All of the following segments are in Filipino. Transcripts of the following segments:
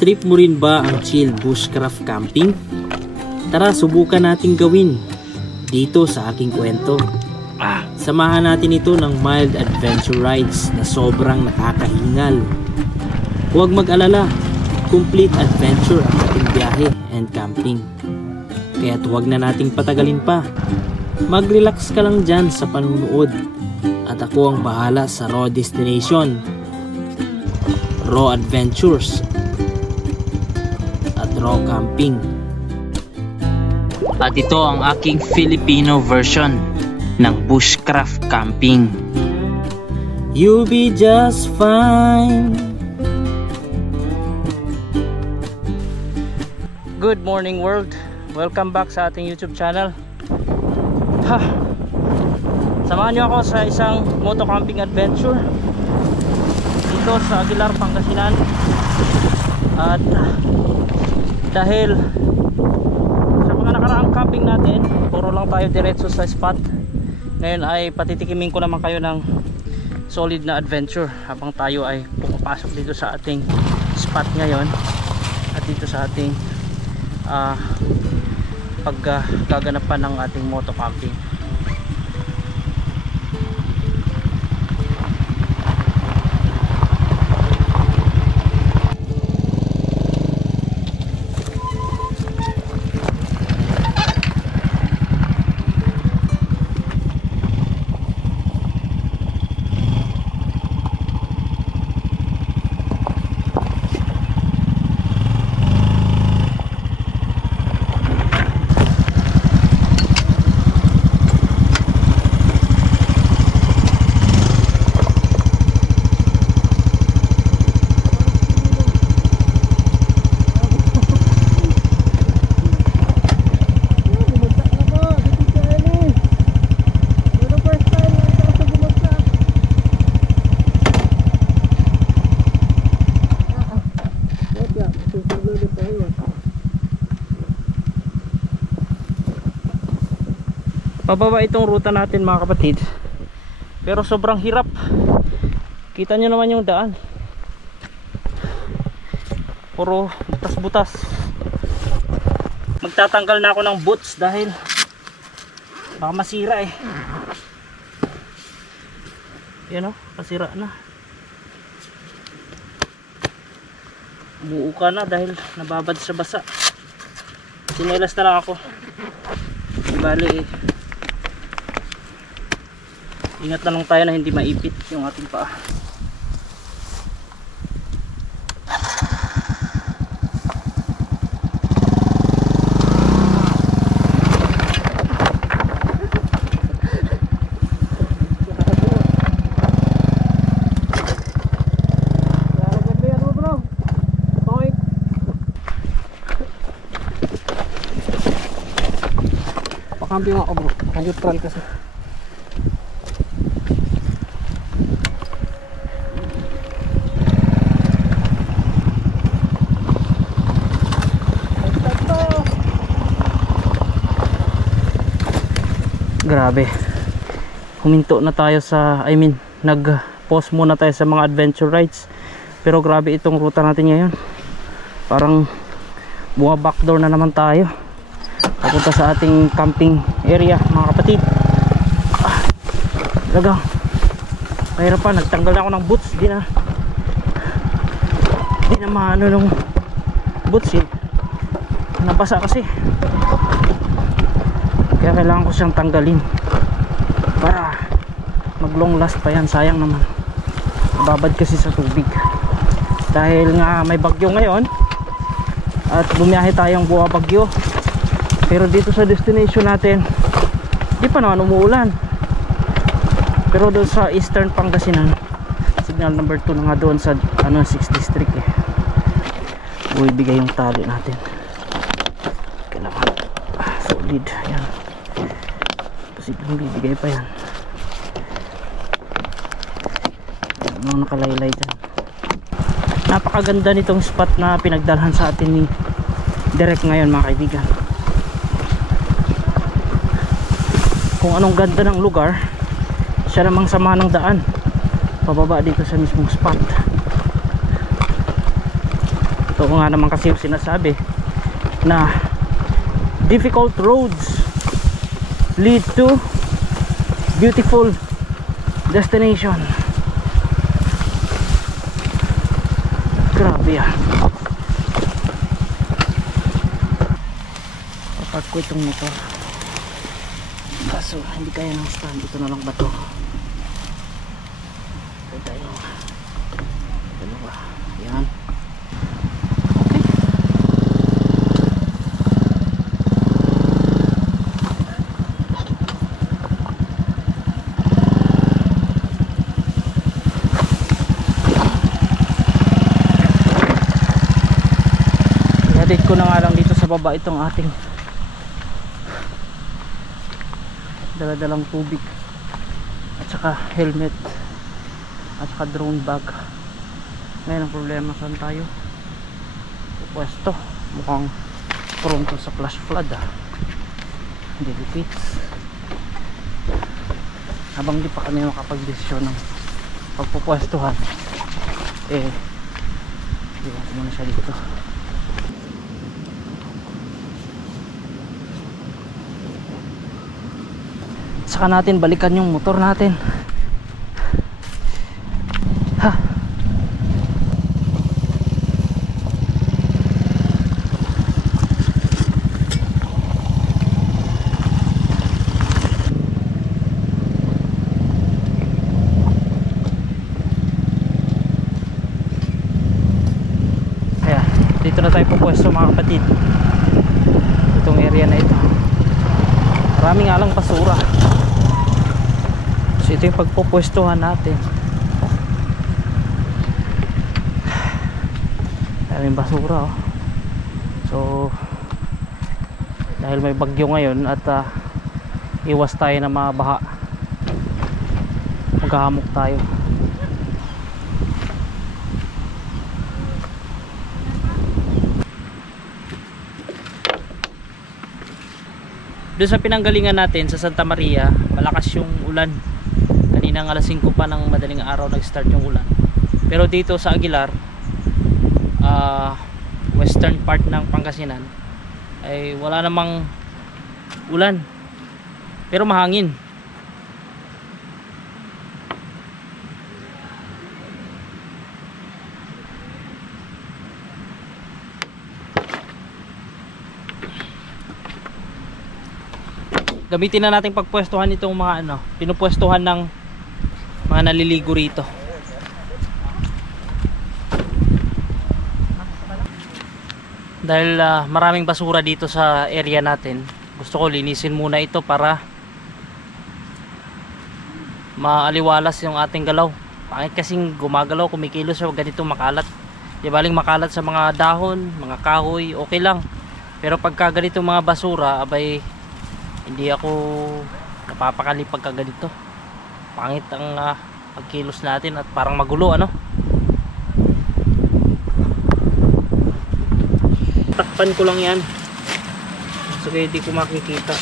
Trip mo rin ba ang chill bushcraft camping? Tara, subukan nating gawin dito sa aking kwento. Samahan natin ito ng mild adventure rides na sobrang nakakahingal. Huwag mag-alala, complete adventure ang ating biyahe and camping. Kaya't huwag na nating patagalin pa. Mag-relax ka lang dyan sa panunood at ako ang bahala sa raw destination, raw adventures at raw camping. At ito ang aking Filipino version ng bushcraft camping. You'll be just fine. Good morning world. Welcome back sa ating YouTube channel. Samahan niyo ako sa isang moto camping adventure dito sa Aguilar, Pangasinan. At dahil sa mga nakaraang camping natin, puro lang tayo diretso sa spot, ngayon ay patitikimin ko naman kayo ng solid na adventure habang tayo ay pumapasok dito sa ating spot ngayon at dito sa ating paggaganapan ng ating moto camping. Pababa itong ruta natin mga kapatid, pero sobrang hirap. Kita nyo naman yung daan, puro butas-butas. Magtatanggal na ako ng boots dahil baka masira eh. Yan o, pasira na. Buo ka na dahil nababad sa basa. Sinelas na lang ako. Bali eh, ingat na lang tayo na hindi maipit yung ating paa. Pakamping ako bro, neutral kasi. Grabe, huminto na tayo sa, nag-pause muna tayo sa mga adventure rides. Pero grabe itong ruta natin ngayon, parang backdoor na naman tayo papunta sa ating camping area mga kapatid. Talagang mahirapan, nagtanggal na ako ng boots. Di na maano ng boots eh, nabasa kasi. Kaya kailangan ko siyang tanggalin para mag long last pa yan. Sayang naman, babad kasi sa tubig dahil nga may bagyo ngayon at bumiyahe tayong buwa bagyo. Pero dito sa destination natin di pa naman umuulan, pero doon sa Eastern Pangasinan, signal number 2 na nga doon sa 6th district eh, buibigay yung tali natin. Kailangan solid yan, posibleng bibigay pa yan. Ano nakalaylay dyan. Napakaganda nitong spot na pinagdalhan sa atin ni Derek ngayon mga kaibigan. Kung anong ganda ng lugar, siya namang sama ng daan pababa dito sa mismong spot. Totoo nga naman kasi yung sinasabi na difficult roads lead to beautiful destination. Grabe yan. Kapag ko itong motor, kaso hindi kaya ng stand. Ito na lang ba to? Ito tayo. Dalawa. Yan. Ihatid ko na nga lang dito sa baba itong ating daladalang tubig at saka helmet at saka drone bag. Ngayon ang problema, saan tayo pwesto? Mukhang prone to sa flash flood hindi repeats. Habang di pa kami makapag-desisyon ng pagpupwestuhan, iwan ko muna siya dito. Saka natin balikan yung motor natin. Ha. Kaya dito na tayo pupwesto mga kapatid. Itong area na ito, maraming nga lang basura. So ito yung pagpupwestuhan natin. Maraming basura oh. So dahil may bagyo ngayon at iwas tayo na mabaha, maghahamok tayo. Doon sa pinanggalingan natin sa Santa Maria, malakas yung ulan. Kaninang alas 5 pa ng madaling araw nag-start yung ulan. Pero dito sa Aguilar, western part ng Pangasinan, ay wala namang ulan. Pero mahangin. Gamitin na nating pagpwestuhan itong mga pinupwestuhan ng mga naliligo rito. Dahil maraming basura dito sa area natin, gusto ko linisin muna ito para maaliwalas yung ating galaw. Pangit kasing gumagalaw, kumikilos sa ganito makalat. Di baling makalat sa mga dahon, mga kahoy, okay lang. Pero pagka ganito mga basura, abay hindi ako napapakali pagka ganito. Pangit ang pagkilos natin at parang magulo Takpan ko lang yan so kaya di ko makikita.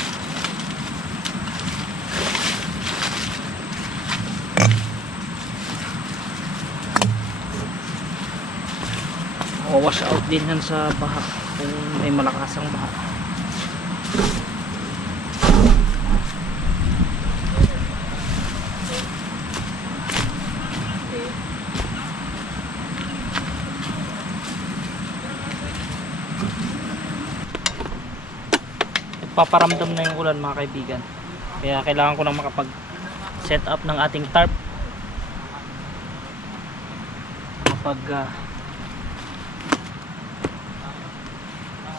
Wash out din yan sa baha kung may malakasang baha. Paparamdam na yung ulan mga kaibigan, kaya kailangan ko nang makapag set up ng ating tarp, kapag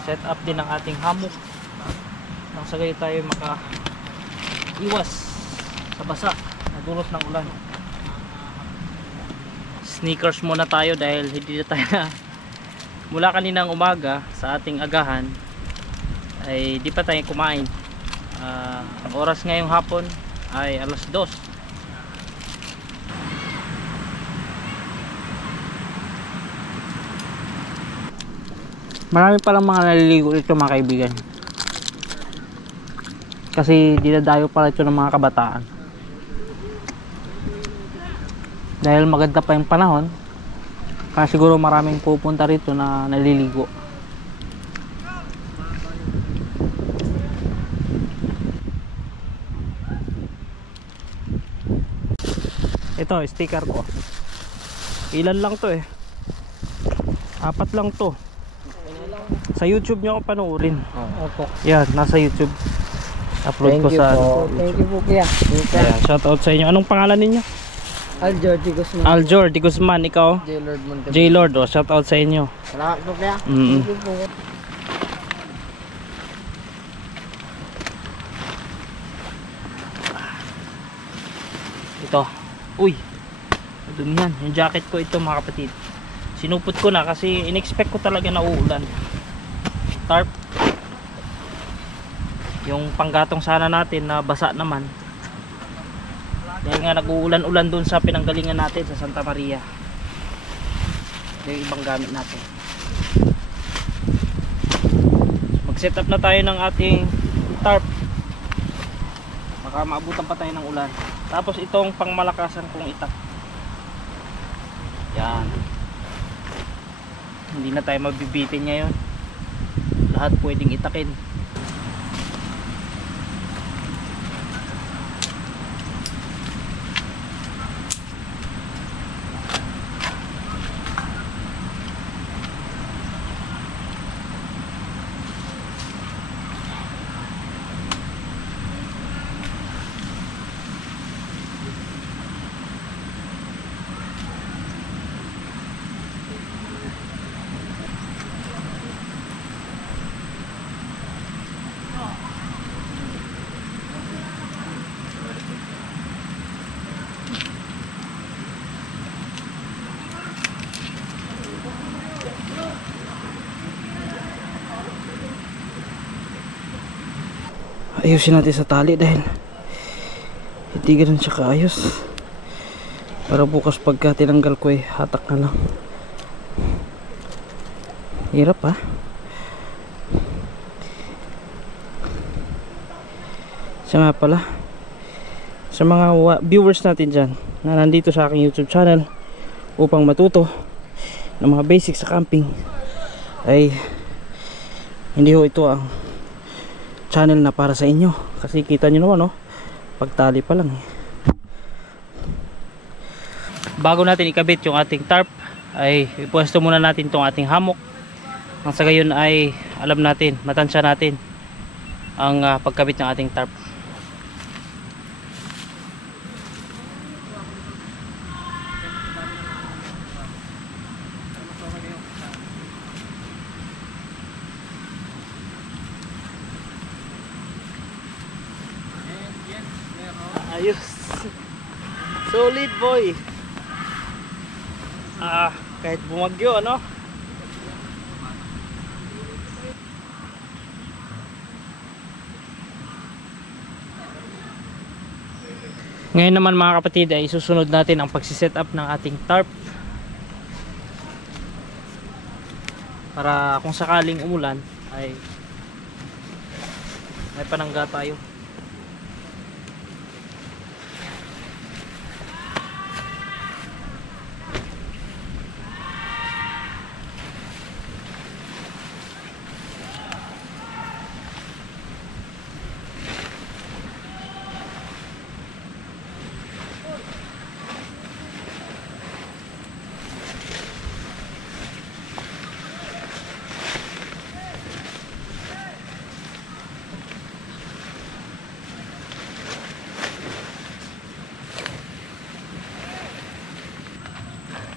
set up din ng ating hammock nang sa gayon tayo makaiwas sa basa na dulot ng ulan. Sneakers muna tayo dahil hindi na tayo mula kaninang umaga sa ating agahan ay di pa tayo kumain. Ang oras ngayong hapon ay alas 2. Marami palang mga naliligo dito mga kaibigan, kasi dinadayo pala ito ng mga kabataan. Dahil maganda pa yung panahon, Kasi siguro maraming pupunta rito na naliligo. Ito, sticker ko. Ilan lang to eh. 4 lang to. Sa YouTube nyo ako panoorin. Opo. Yan, nasa YouTube. Upload ko sa Thank you po kuya. Ayan, shout out sa inyo. Anong pangalan ninyo? Aljor Di Guzman. Aljor Di Guzman, ikaw? J-Lord Monte. J-Lord, oh, shout out sa inyo. Salamat po kuya. Mm. Thank you po. Ito. Uy. Dumihan. Yung jacket ko ito mga kapatid. Sinupot ko na kasi in-expect ko talaga na uulan. Tarp. Yung panggatong sana natin na basa naman. Dahil nga nag-uulan-ulan dun sa pinanggalingan natin sa Santa Maria. Yung ibang gamit natin. Mag-set up na tayo ng ating tarp. Baka maabutan pa tayo ng ulan. Tapos itong pangmalakasan kong itak. Yan. Hindi na tayo mabibitin ngayon. Lahat pwedeng itakin. Ayusin natin sa tali dahil hindi ganun siya kaayos. Para bukas pagka tinanggal ko eh hatak na lang. Hirap ha. Siya nga pala, sa mga viewers natin dyan na nandito sa aking YouTube channel upang matuto ng mga basics sa camping, ay hindi ho ito ang channel na para sa inyo. Kasi kita nyo naman oh, pagtali pa lang eh. Bago natin ikabit yung ating tarp ay ipwesto muna natin tong ating hammock. Nang sa gayon ay alam natin, matansya natin ang pagkabit ng ating tarp. Ayos. Solid boy. Kahit bumagyo ano. Ngayon naman mga kapatid ay susunod natin ang pagsiset up ng ating tarp. Para kung sakaling umulan ay may panangga tayo.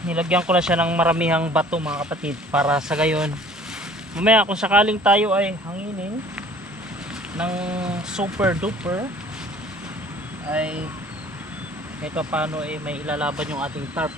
Nilagyan ko na siya ng maramihang bato mga kapatid para sa gayon mamaya kung sakaling tayo ay hanginin ng super duper ay kahit pa paano ay may ilalaban yung ating tarp.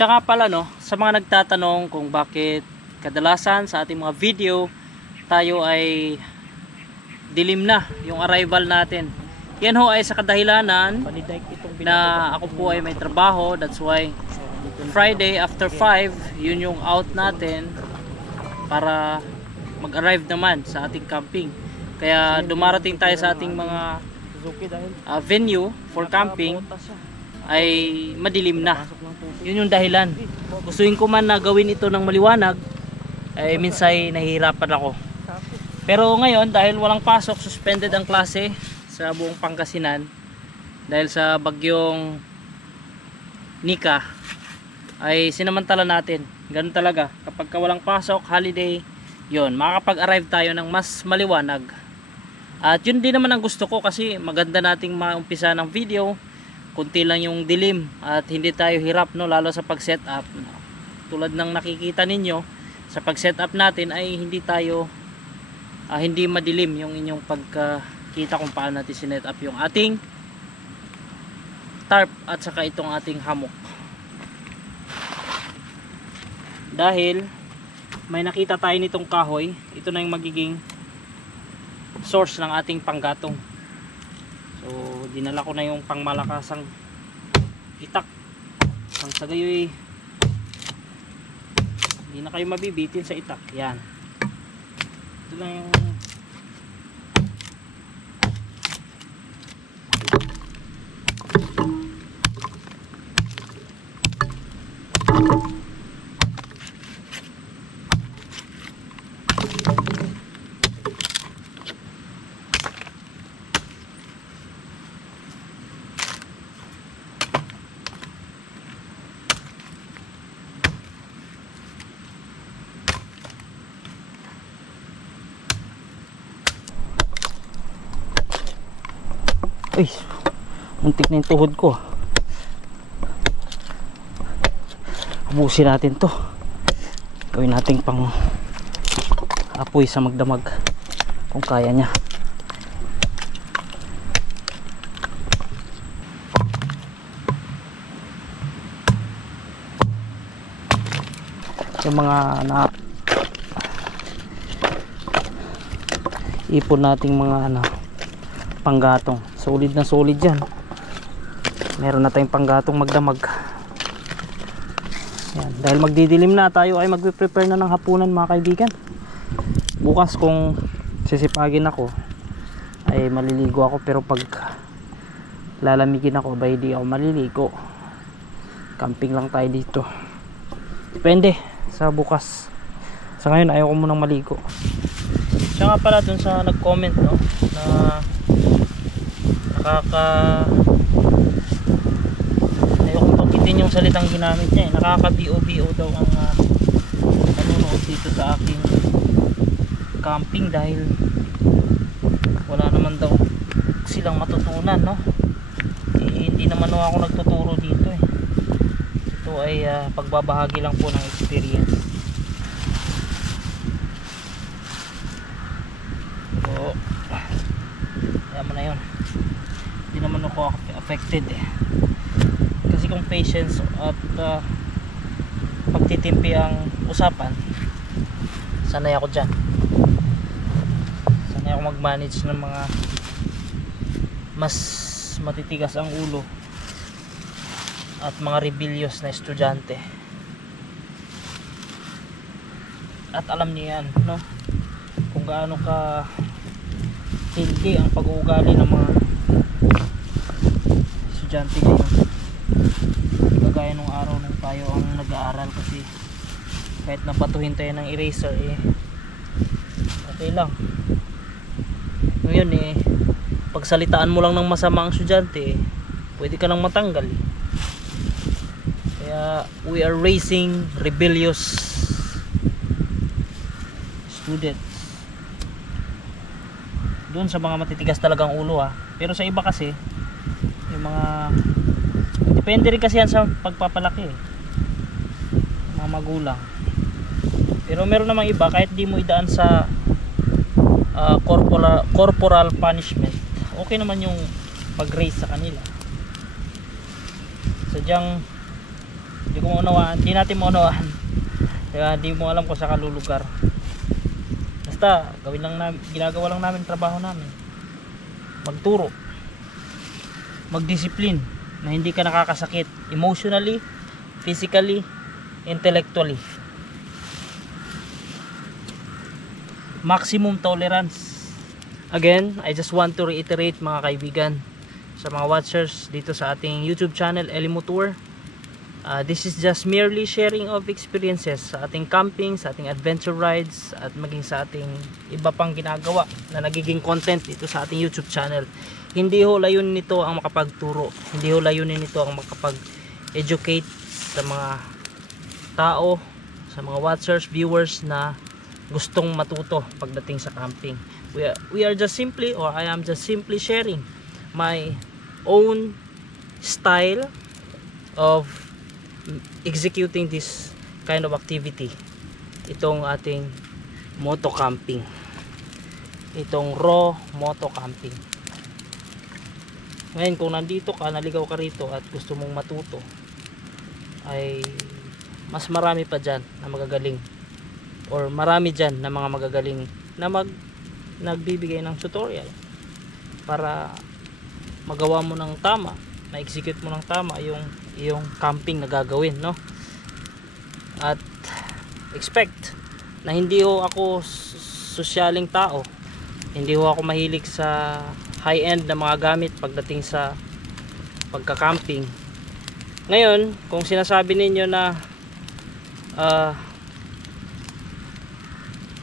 Siya nga pala no, sa mga nagtatanong kung bakit kadalasan sa ating mga video tayo ay dilim na yung arrival natin. Yan ho ay sa kadahilanan na ako po ay may trabaho. That's why Friday after 5 yun yung out natin para mag-arrive naman sa ating camping. Kaya dumarating tayo sa ating mga venue for camping ay madilim na. Yun yung dahilan. Gustuin ko man na gawin ito ng maliwanag, ay minsan nahihirapan ako. Pero ngayon dahil walang pasok, suspended ang klase sa buong Pangasinan dahil sa bagyong Nika, ay sinamantala natin. Ganun talaga, kapag walang pasok, holiday, yon, makakapag-arrive tayo ng mas maliwanag. At yun din naman ang gusto ko kasi maganda nating maumpisa ng video, kunti lang yung dilim at hindi tayo hirap, no, lalo sa pag-setup. Tulad ng nakikita ninyo sa pag-setup natin ay hindi tayo hindi madilim yung inyong pagkita kung paano natin sinet up yung ating tarp at saka itong ating hammock. Dahil may nakita tayo nitong kahoy, ito na yung magiging source ng ating panggatong. So dinala ko na yung pangmalakasang itak ang sa gayoy hindi na kayo mabibitin sa itak. Yan, ito lang yung ay, muntik na yung tuhod ko. Ubusin natin to, gawin natin pang apoy sa magdamag kung kaya nya. Yung mga na ipon nating mga panggatong, solid na solid yan. Meron na tayong panggatong magdamag. Yan, dahil magdidilim na, tayo ay magpe-prepare na ng hapunan mga kaibigan. Bukas kung sisipagin ako ay maliligo ako, pero pag lalamigin ako ba hindi ako maliligo. Camping lang tayo dito, depende sa bukas. Sa ngayon ayaw ko munang maligo. Siya nga pala dun sa nag-comment, no, na ayokong pagkitin yung salitang ginamit niya, nakaka-BO-BO daw ang nanonood dito sa aking camping dahil wala naman daw silang matutunan, no. Hindi naman ako nagtuturo dito eh. Ito ay pagbabahagi lang po ng experience. So kaya mo na yun, hindi naman ako affected eh. Kasi kung patience at pagtitimpi ang usapan, sanay ako dyan. Sanay ako mag-manage ng mga mas matitigas ang ulo at mga rebellious na estudyante. At alam niyo yan, no, kung gaano ka hindi ang pag-uugali ng mga estudyante ngayon. Kagaya nung araw nung tayo ang nag-aaral, kasi kahit napatuhin tayo ng eraser eh okay lang. Ngayon eh, pagsalitaan mo lang ng masama ang estudyante, pwede ka nang matanggal eh. Kaya we are raising rebellious students. Doon sa mga matitigas talagang ulo pero sa iba kasi yung mga depende rin kasi yan sa pagpapalaki mga magulang. Pero meron namang iba kahit di mo idaan sa corporal punishment, okay naman yung pag-raise sa kanila. Sadyang hindi natin maunawaan, kaya hindi mo alam kung sa kalulugar. basta gawin lang namin, ginagawa lang namin trabaho namin. Magturo, magdisiplin na hindi ka nakakasakit emotionally, physically, intellectually. Maximum tolerance. Again, I just want to reiterate mga kaibigan, sa mga watchers dito sa ating YouTube channel Elimo Tour, this is just merely sharing of experiences sa ating camping, sa ating adventure rides, at maging sa ating iba pang ginagawa na nagiging content dito sa ating YouTube channel. Hindi ho layunin nito ang makapagturo, hindi ho layunin nito ang makapag-educate sa mga tao, sa mga watchers, viewers na gustong matuto pagdating sa camping. We are just simply, or I am just simply sharing my own style of executing this kind of activity. Itong ating moto camping, itong raw moto camping. Ngayon, kung nandito ka, naligaw ka rito at gusto mong matuto, ay mas marami pa dyan na magagaling, or marami dyan na mga magagaling na nagbibigay ng tutorial para magawa mo ng tama, ma-execute mo ng tama yung camping na gagawin, no? At expect na hindi ho ako sosyaling tao, hindi ho ako mahilig sa high-end na mga gamit pagdating sa pagka-camping. Ngayon, kung sinasabi ninyo na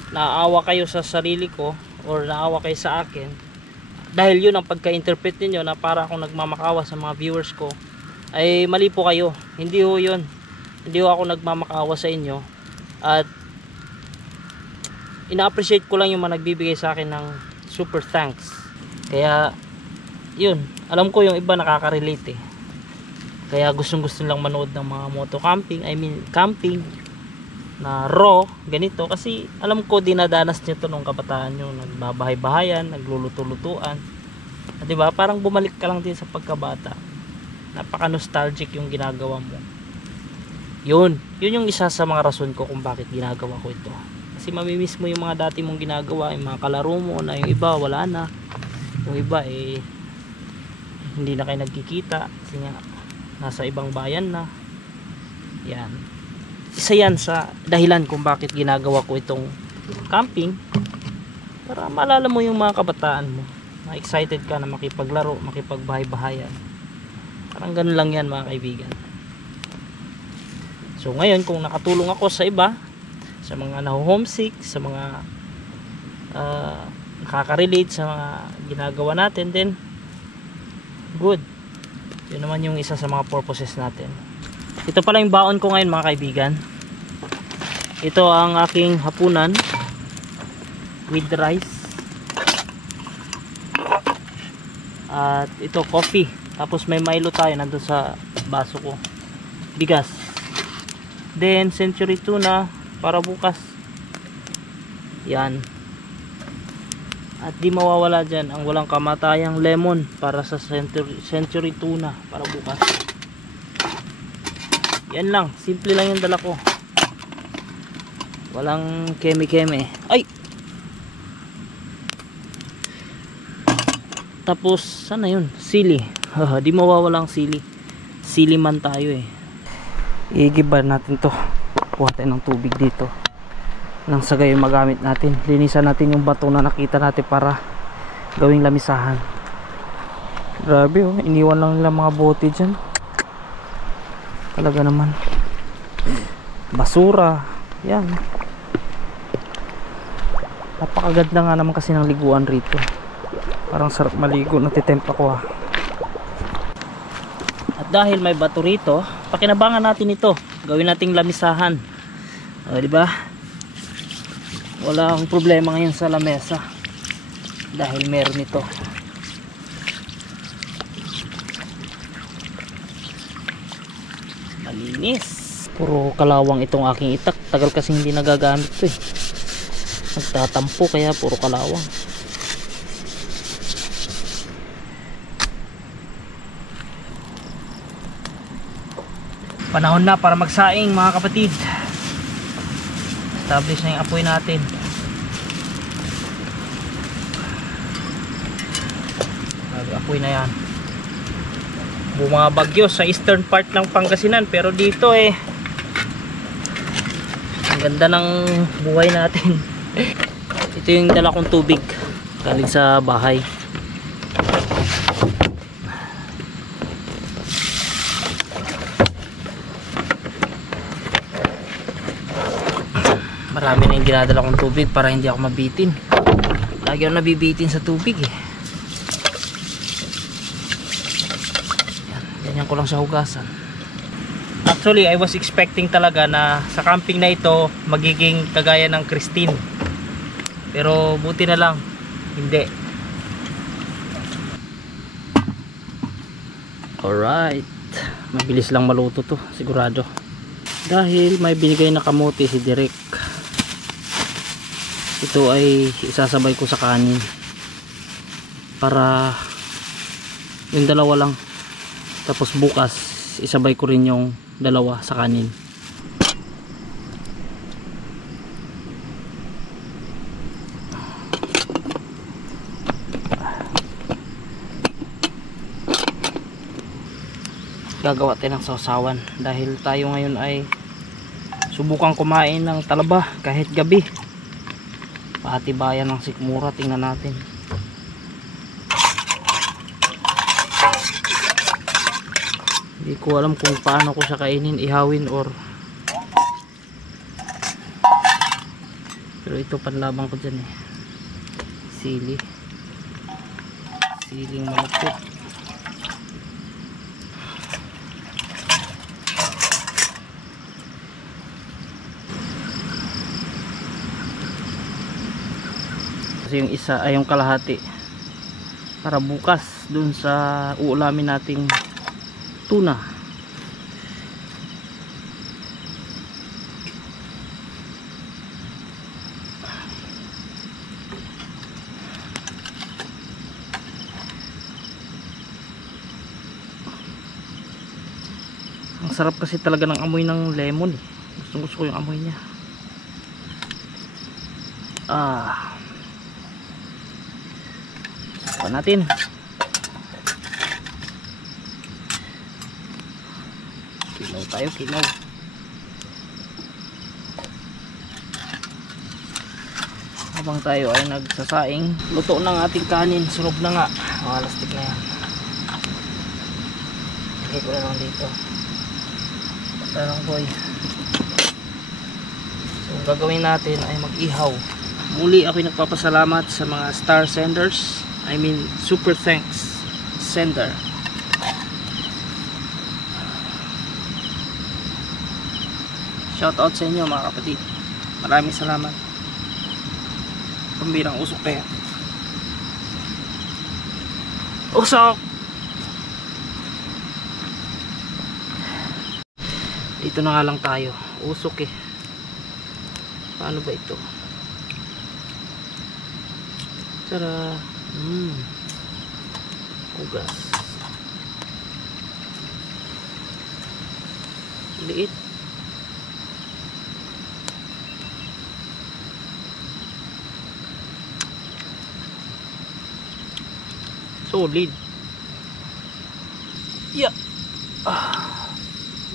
naawa kayo sa sarili ko, or naawa kayo sa akin, dahil yun ang pagka-interpret ninyo na para akong nagmamakawa sa mga viewers ko, ay mali po kayo. Hindi ho yun, hindi ho ako nagmamakawa sa inyo, at ina-appreciate ko lang yung mga nagbibigay sa akin ng super thanks. Kaya yun, alam ko yung iba nakaka-relate eh, kaya gustong lang manood ng mga moto camping, I mean camping na raw ganito, kasi alam ko dinadanas nyo to nung kabataan nyo, nagbabahay-bahayan, nagluluto-lutuan, at diba, parang bumalik ka lang din sa pagkabata. Napaka nostalgic yung ginagawa mo. Yun yung isa sa mga rason ko kung bakit ginagawa ko ito, kasi mamimiss mo yung mga dati mong ginagawa, yung mga kalaro mo na yung iba wala na, yung iba eh hindi na kayo nagkikita kasi nga nasa ibang bayan na. Yan, isa yan sa dahilan kung bakit ginagawa ko itong camping, para maalala mo yung mga kabataan mo, na excited ka na makipaglaro, makipagbahay-bahayan. Parang ganun lang yan mga kaibigan. So ngayon, kung nakatulong ako sa iba, sa mga naho-homesick, sa mga nakaka-relate sa mga ginagawa natin, then good. Yun naman yung isa sa mga purposes natin. Ito pala yung baon ko ngayon mga kaibigan. Ito ang aking hapunan with rice. At ito coffee. Tapos may Milo tayo nandun sa baso ko. Bigas. Then century tuna para bukas. Yan. At di mawawala dyan ang walang kamatayang lemon para sa century tuna para bukas. Yan lang, simple lang yung dala ko, walang keme-keme. Ay, tapos sana yun, sili. Di mawawalang sili, sili man tayo eh. Igiba natin to, kuha tayo ng tubig dito nang sa gayon magamit natin. Linisan natin yung bato na nakita natin para gawing lamisahan. Grabe oh, iniwan lang nila mga bote dyan. Talaga naman, basura yan. Napakaganda nga naman kasi ng liguan rito, parang sarap maligo, natitempa ko ah. At dahil may bato rito, pakinabangan natin ito, gawin nating lamisahan. O diba, wala akong problema ngayon sa lamesa dahil meron ito. Malinis. Puro kalawang itong aking itak. Tagal kasi hindi nagagamit ito eh. Nagtatampo kaya puro kalawang. Panahon na para magsaing mga kapatid. Establish na yung apoy natin. apoy na yan. Bumabagyo sa eastern part ng Pangasinan, pero dito ang ganda ng buhay natin. Ito yung dala kong tubig galing sa bahay. Marami na yung ginadala kong tubig para hindi ako mabitin. Lagi ako nabibitin sa tubig Yan ko lang sa hugasan. Actually, I was expecting talaga na sa camping na ito magiging kagaya ng Christine. Pero buti na lang, hindi. Alright. Mabilis lang maluto to, sigurado. Dahil may binigay na kamote si Direk. Ito ay isasabay ko sa kanin. Para yung dalawa lang. Tapos bukas isabay ko rin yung dalawa sa kanin. Gagawa tayo ng sausawan dahil tayo ngayon ay subukan kumain ng talaba kahit gabi. Patibayan ng sikmura, tingnan natin. Hindi ko alam kung paano ko siya kainin, ihawin or pero ito panlabang ko dyan siling malapit. Kasi yung isa ay yung kalahati para bukas dun sa uulamin nating tuna. Ang sarap kasi talaga ng amoy ng lemon gusto ko yung amoy niya. Pa natin. Kinaw. Habang tayo ay nagsasaing, luto ng ating kanin, sunog na nga. Lastik na yan. Lagay ko na lang dito. Basta lang boy. So ang gagawin natin ay mag-ihaw. Muli ako'y nagpapasalamat sa mga star senders. I mean super thanks sender. Shout out sa inyo mga kapatid. Maraming salamat. Pambirang usok kayo. Usok! Dito na nga lang tayo. Usok Paano ba ito? Tara. Ugas. Liit. Solid. Yeah.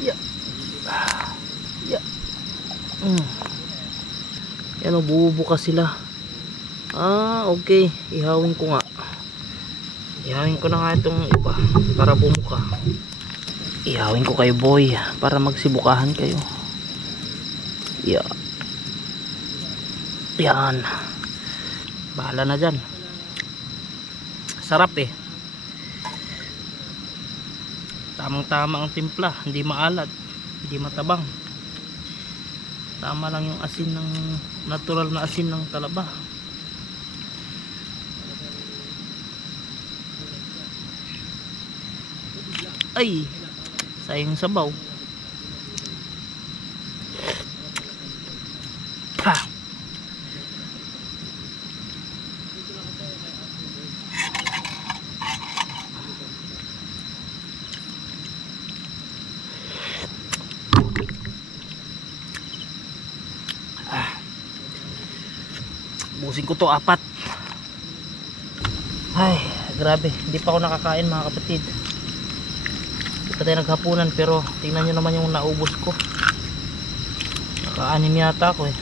Yeah. Yeah. Yan o, bubukas sila. Okay. Ihawin ko nga. Ihawin ko na nga itong iba para bumuka. Ihawin ko kayo boy para magsibukahan kayo. Yeah. Yan. Bahala na dyan. Sarap tamang tama ang timpla, hindi maalat, hindi matabang, tama lang yung asin ng natural na asin ng talaba. Ay sayang sabaw. Busin ko to 4. Ay, Grabe, hindi pa ako nakakain mga kapatid. Hindi pa tayo naghapunan, pero tingnan nyo naman yung naubos ko. Naka-anim yata ako eh.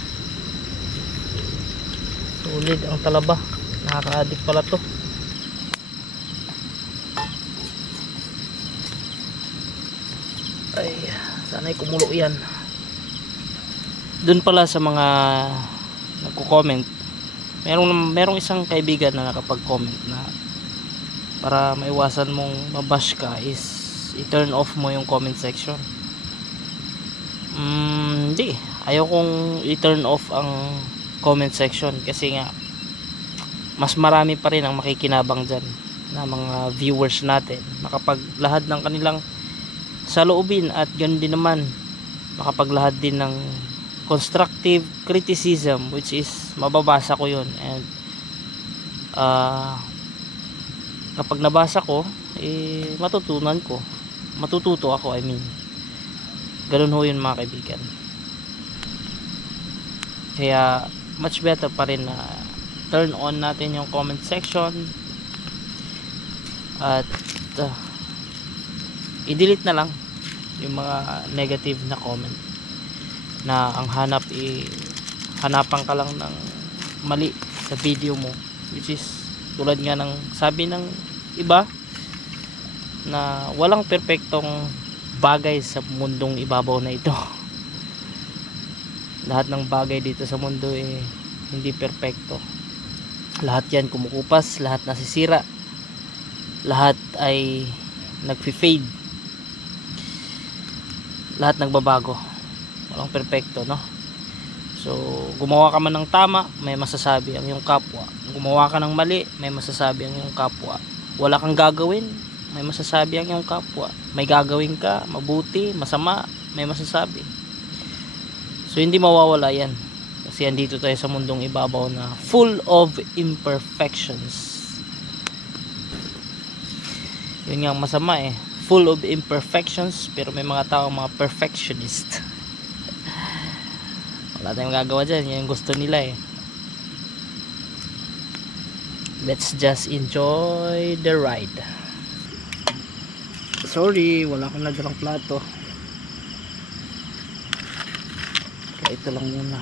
Solid ang talaba. Nakaka-addict pala to. Ay, sana'y kumulo yan. Doon pala sa mga nagko-comment, merong isang kaibigan na nakapag-comment na para maiwasan mong mabash ka is i-turn off mo yung comment section. Hindi, ayaw kong i-turn off ang comment section kasi nga mas marami pa rin ang makikinabang dyan na mga viewers natin, makapaglahad ng kanilang saloobin at ganoon din naman makapaglahad din ng constructive criticism, which is mababasa ko yun, and kapag nabasa ko matututo ako, I mean ganun ho yun mga kaibigan. Kaya much better pa rin na turn on natin yung comment section at i-delete na lang yung mga negative na comment na ang hanapan ka lang ng mali sa video mo, which is tulad nga ng sabi ng iba na walang perpektong bagay sa mundong ibabaw na ito. Lahat ng bagay dito sa mundo hindi perpekto. Lahat yan kumukupas, lahat nasisira, lahat ay nagfi-fade, lahat nagbabago. Walang perpekto, no? So gumawa ka man ng tama, may masasabi ang iyong kapwa. Gumawa ka ng mali, may masasabi ang iyong kapwa. Wala kang gagawin, may masasabi ang iyong kapwa. May gagawin ka, mabuti, masama, may masasabi. So hindi mawawala yan, kasi andito tayo sa mundong ibabaw na full of imperfections. Yun nga ang masama full of imperfections, pero may mga tao mga perfectionist. Wala tayong gagawa dyan, yan yung gusto nila Let's just enjoy the ride. Sorry, wala akong nadalang plato, kaya ito lang muna.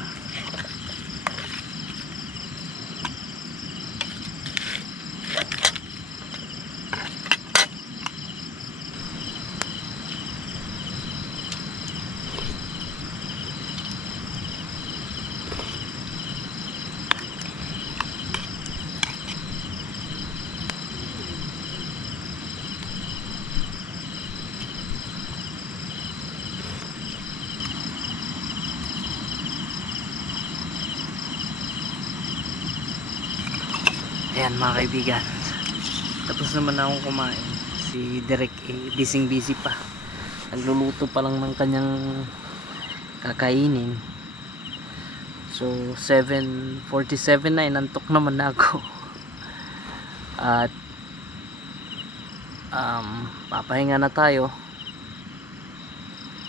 Ayan mga kaibigan, tapos naman akong kumain. Si Derek busy pa, nagluluto pa lang ng kanyang kakainin. So 7:47 na, inantok naman na ako. At papahinga na tayo.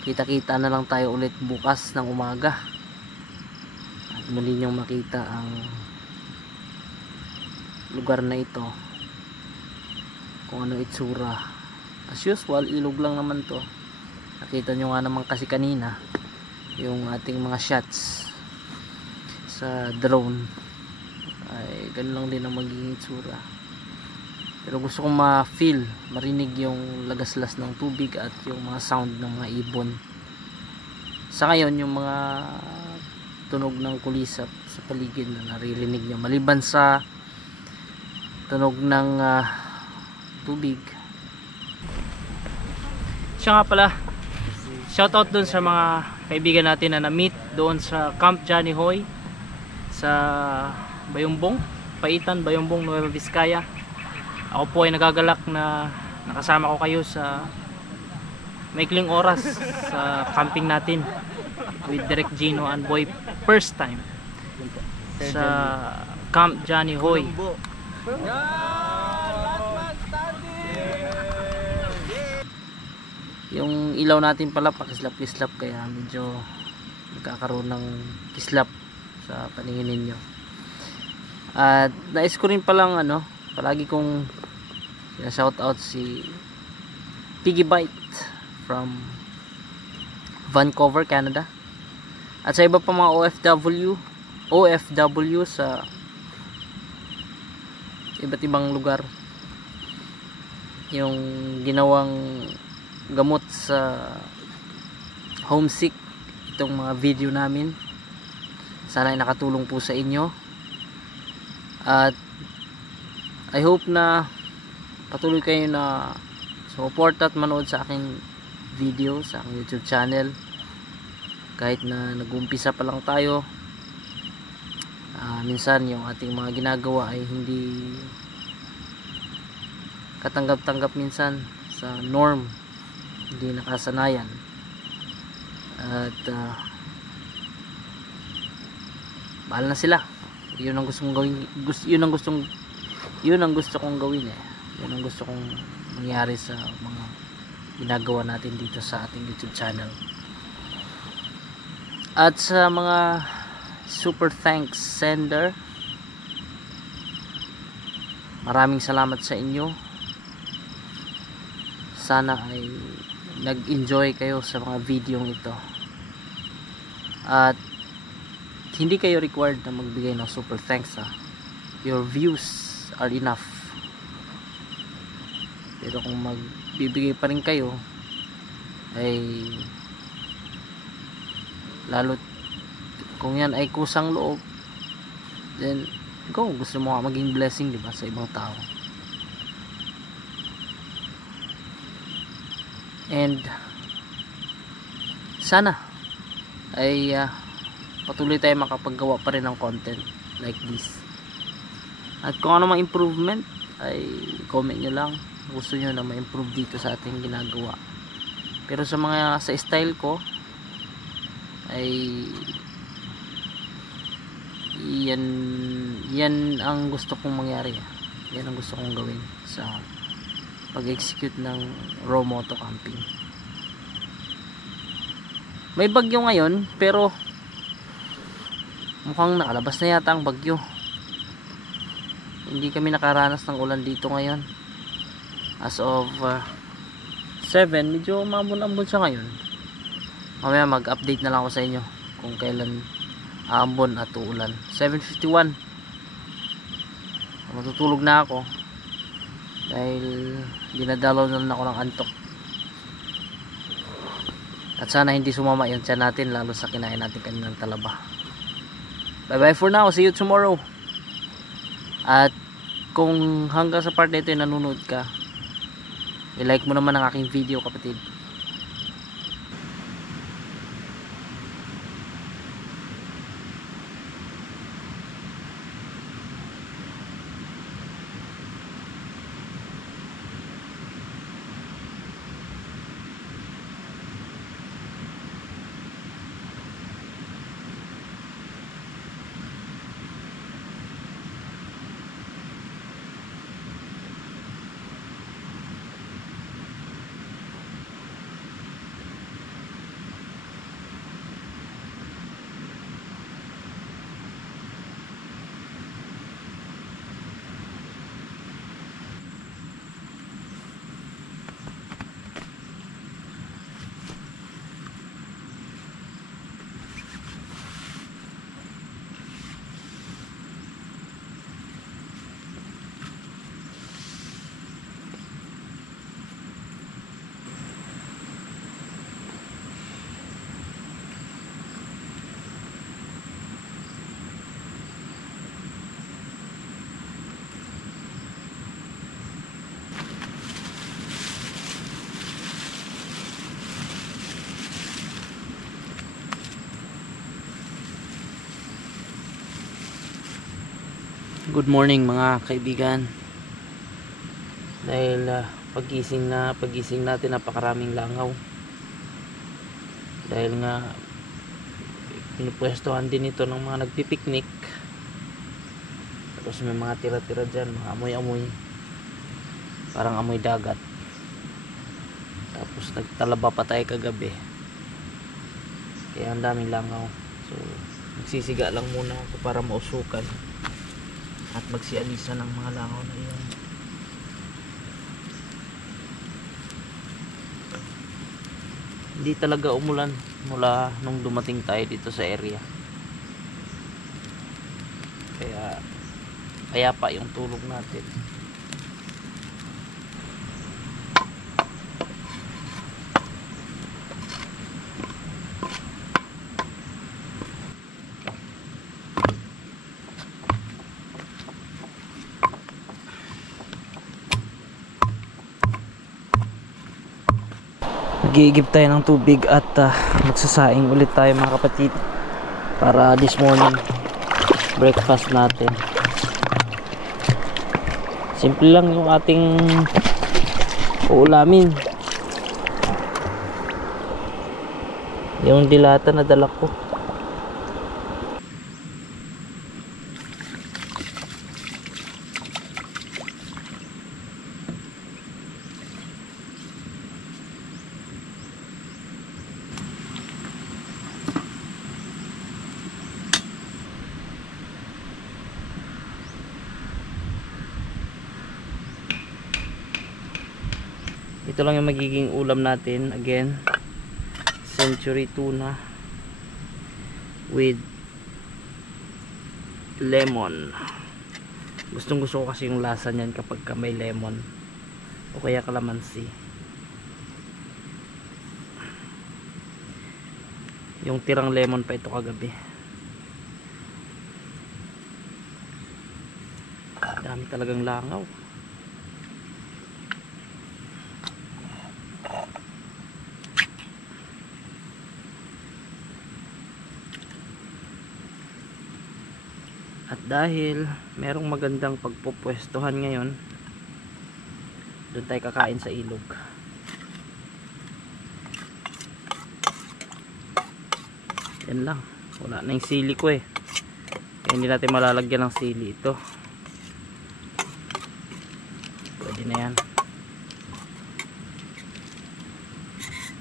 Kita-kita na lang tayo ulit bukas ng umaga at muli niyong makita ang lugar na ito, kung ano itsura. As usual, ilog lang naman to. Nakita nyo nga naman kasi kanina yung ating mga shots sa drone, ay ganun lang din ang magiging itsura. Pero gusto kong ma-feel, marinig yung lagaslas ng tubig at yung mga sound ng mga ibon. Sa ngayon, yung mga tunog ng kulisap sa paligid na naririnig nyo, maliban sa tunog ng tubig. Siya nga pala, shoutout dun sa mga kaibigan natin na na-meet doon sa Camp Johnny Hoy sa Bayumbong, Paitan, Bayumbong, Nueva Vizcaya. Ako po ay nagagalak na nakasama ko kayo sa maikling oras sa camping natin with Direk Gino and Boy. First time sa Camp Johnny Hoy. Yung ilaw natin pala pakislap-kislap, kaya medyo nagkakaroon ng kislap sa paningin ninyo. At nais ko rin palang palagi kong shout out si Piggy Bite from Vancouver, Canada. At sa iba pa mga OFW sa iba't ibang lugar, yung ginawang gamot sa homesick itong mga video namin, sana ay nakatulong po sa inyo. At I hope na patuloy kayo na support at manood sa aking video sa aking YouTube channel. Kahit na nag-umpisa pa lang tayo, minsan yung ating mga ginagawa ay hindi katanggap-tanggap minsan sa norm, hindi nakasanayan. At mahal na sila. Yun ang gusto kong gawin, yun ang gusto kong gawin eh. Yun ang gusto kong mangyari sa mga ginagawa natin dito sa ating YouTube channel. At sa mga super thanks sender, maraming salamat sa inyo. Sana ay nag-enjoy kayo sa mga video ito. At hindi kayo required na magbigay ng super thanks ha. Your views are enough. Pero kung magbibigay pa rin kayo, ay lalo kung yan ay kusang loob, then go, gusto mo nga maging blessing, diba, sa ibang tao. And sana ay patuloy tayo makapaggawa pa rin ng content like this. At kung ano mang improvement ay comment nyo lang, gusto nyo na ma-improve dito sa ating ginagawa. Pero sa mga sa style ko ay yan ang gusto kong mangyari. Yan ang gusto kong gawin sa pag-execute ng raw moto camping. May bagyo ngayon, pero mukhang nakalabas na yata ang bagyo. Hindi kami nakaranas ng ulan dito ngayon. As of 7, medyo maambon-ambon siya ngayon. Mamaya mag-update na lang ako sa inyo kung kailan aambon at uulan. 7:51. Matutulog na ako dahil dinadalaw na lang ako ng antok. At sana hindi sumama yung tiyan natin, lalo sa kinain natin kaninang talaba. Bye bye for now, see you tomorrow. At kung hanggang sa part na ito nanonood ka, i-like mo naman ang aking video, kapatid. Good morning mga kaibigan. Dahil pagising natin, napakaraming langaw. Dahil nga pinupwestohan din ito ng mga nagpipiknik. Tapos may mga tira-tira dyan, mga amoy-amoy, parang amoy dagat. Tapos nagtalaba pa tayo kagabi, kaya ang daming langaw. So magsisiga lang muna ako para mausukan at magsialisa ng mga langaw na iyon. Hindi talaga umulan mula nung dumating tayo dito sa area. Kaya pa yung tulog natin. Nag-iigib tayo ng tubig at magsasaing ulit tayo mga kapatid para this morning breakfast natin. Simple lang yung ating uulamin. Yung dilata na dala ko. Ito lang yung magiging ulam natin. Again, century tuna with lemon. Gustong gusto ko kasi yung lasa niyan kapag may lemon o kaya kalamansi. Yung tirang lemon pa ito kagabi. Dami talagang langaw. At dahil merong magandang pagpupwestuhan ngayon, doon tayo kakain sa ilog. Yan lang. Wala na yung sili ko eh. Kaya hindi natin malalagyan ng sili ito. Pwede na yan.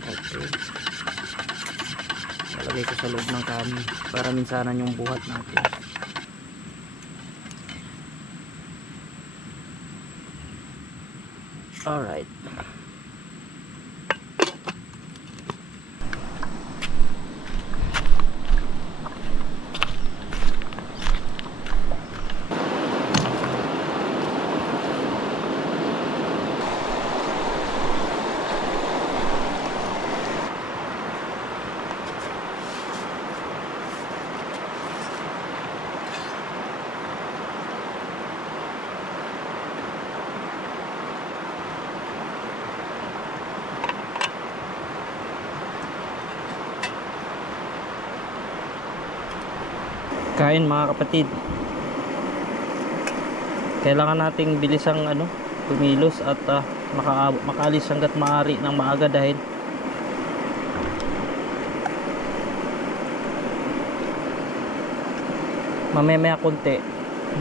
Okay. Lalagay ko sa loob ng kanin para minsanan yung buhat natin. Alright. Kain mga kapatid. Kailangan nating bilisang kumilos at makaalis hanggat maaari ng maaga dahil mamaya konti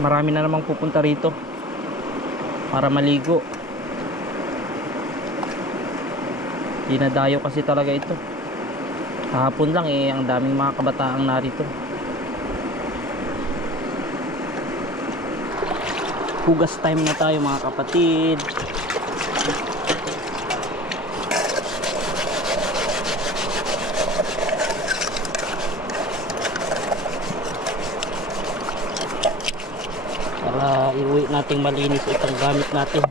marami na namang pupunta rito para maligo. Dinadayo kasi talaga ito. Kahapon lang ang daming mga kabataang narito. Hugas time na tayo mga kapatid. Para iuwi nating malinis itong gamit natin.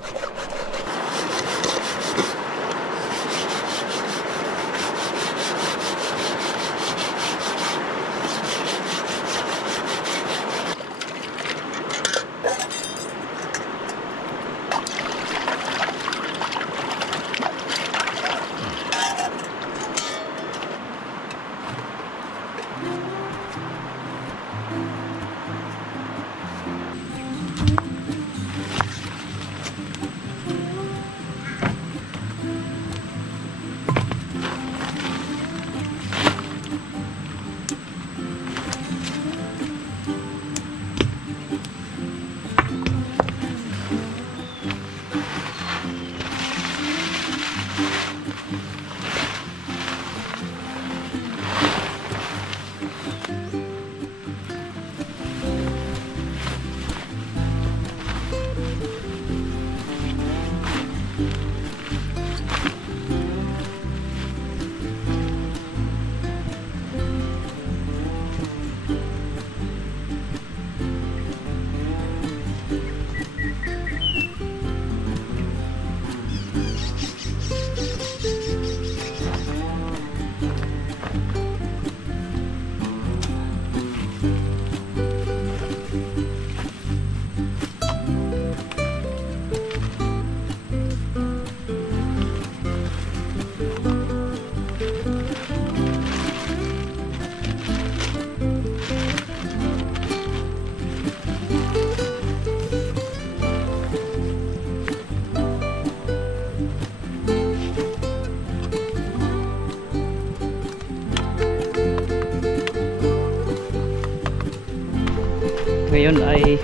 ngayon ay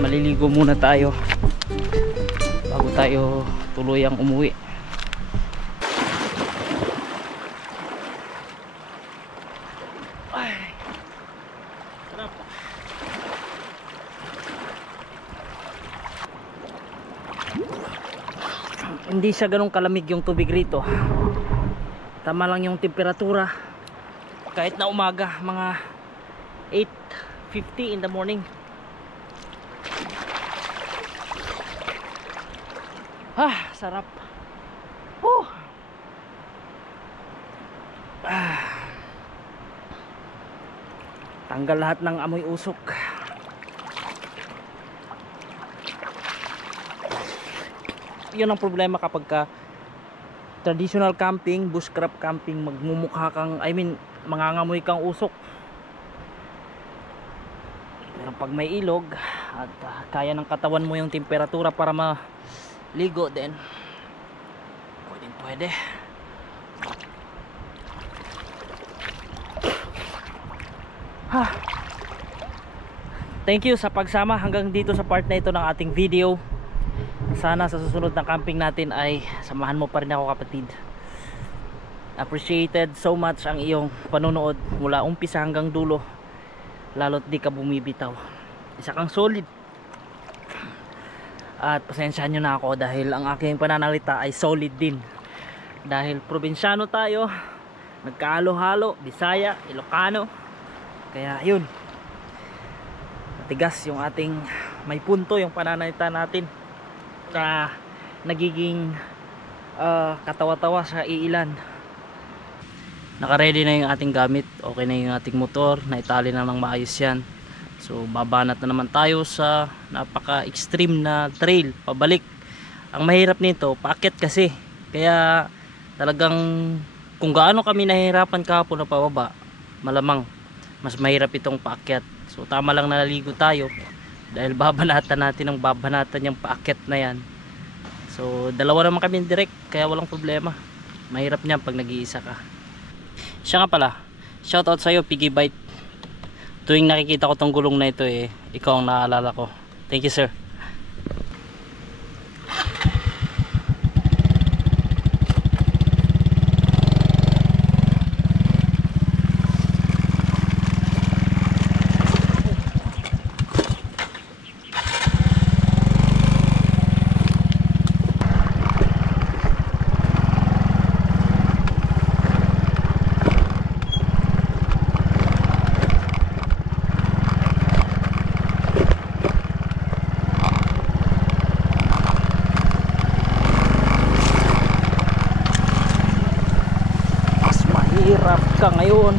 maliligo muna tayo bago tayo tuluyang umuwi. Ay, sarap. Hindi siya ganun kalamig yung tubig rito, tama lang yung temperatura kahit na umaga, mga 8:50 in the morning. Sarap. Tanggal lahat ng amoy usok. Yun ang problema kapag ka traditional camping, bushcraft camping, magmumukha kang, mangangamoy kang usok. Pero pag may ilog at kaya ng katawan mo yung temperatura para maligo, then pwede. Thank you sa pagsama hanggang dito sa part na ito ng ating video. Sana sa susunod na camping natin ay samahan mo pa rin ako, kapatid. Appreciated so much ang iyong panonood mula umpisa hanggang dulo, lalo't di ka bumibitaw. Isa kang solid. At pasensyahan nyo na ako dahil ang aking pananalita ay solid din, dahil probinsyano tayo, nagkahalo-halo, Bisaya, Ilocano. Kaya yun, matigas yung ating, may punto yung pananalita natin na nagiging katawa-tawa sa iilan. Naka-ready na yung ating gamit, okay na yung ating motor, naitali na ng maayos yan. So babanat na naman tayo sa napaka-extreme na trail pabalik. Ang mahirap nito, paakyat kasi, kaya talagang kung gaano kami nahihirapan kahapon na pababa, malamang mas mahirap itong paakyat. So tama lang naligo tayo dahil babanatan natin ang babanatan yung paakyat na yan. So dalawa naman kami direct, kaya walang problema. Mahirap niyan pag nag-iisa ka. Siya nga pala, shoutout sa'yo Piggy Bite. Tuwing nakikita ko tong gulong na ito, ikaw ang naalala ko. Thank you, sir. Hirap ka ngayon.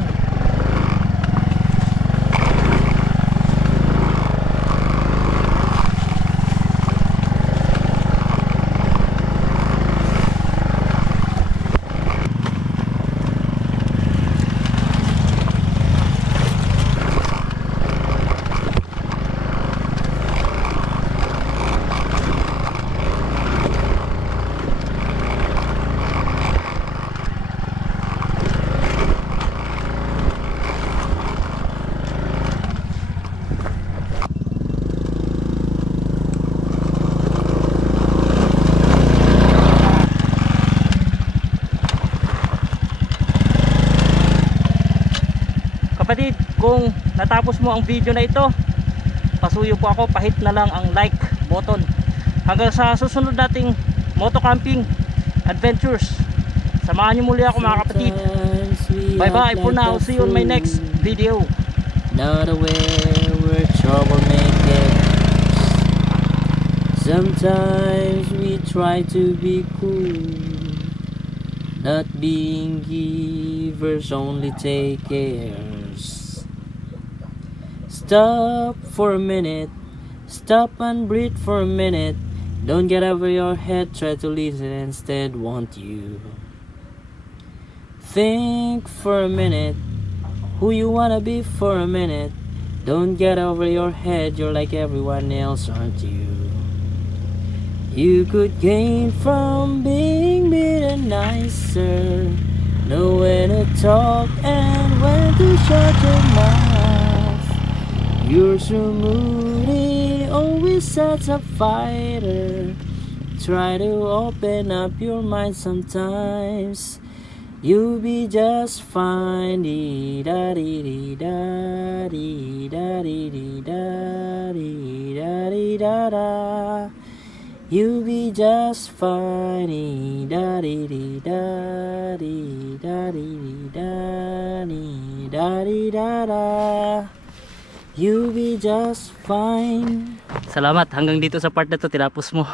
Kapatid, kung natapos mo ang video na ito, pasuyo po ako, pahit na lang ang like button. Hanggang sa susunod nating moto camping adventures, samahan niyo muli ako, mga kapatid. Bye bye for now, see you on my next video. Not aware we're troublemakers. Sometimes we try to be cool, not being givers, only takers. Stop for a minute, stop and breathe for a minute. Don't get over your head, try to listen instead, won't you? Think for a minute, who you wanna be for a minute. Don't get over your head, you're like everyone else, aren't you? You could gain from being better, nicer. Know when to talk and when to shut your mouth. You're so moody, always such a fighter. Try to open up your mind sometimes. You'll be just fine. Dee da dee dee da dee da dee dee da dee da dee da da. You'll be just fine. Dee da dee dee da dee da dee da dee da dee da da. You'll be just fine. Salamat, hanggang dito sa part na to tinapos mo.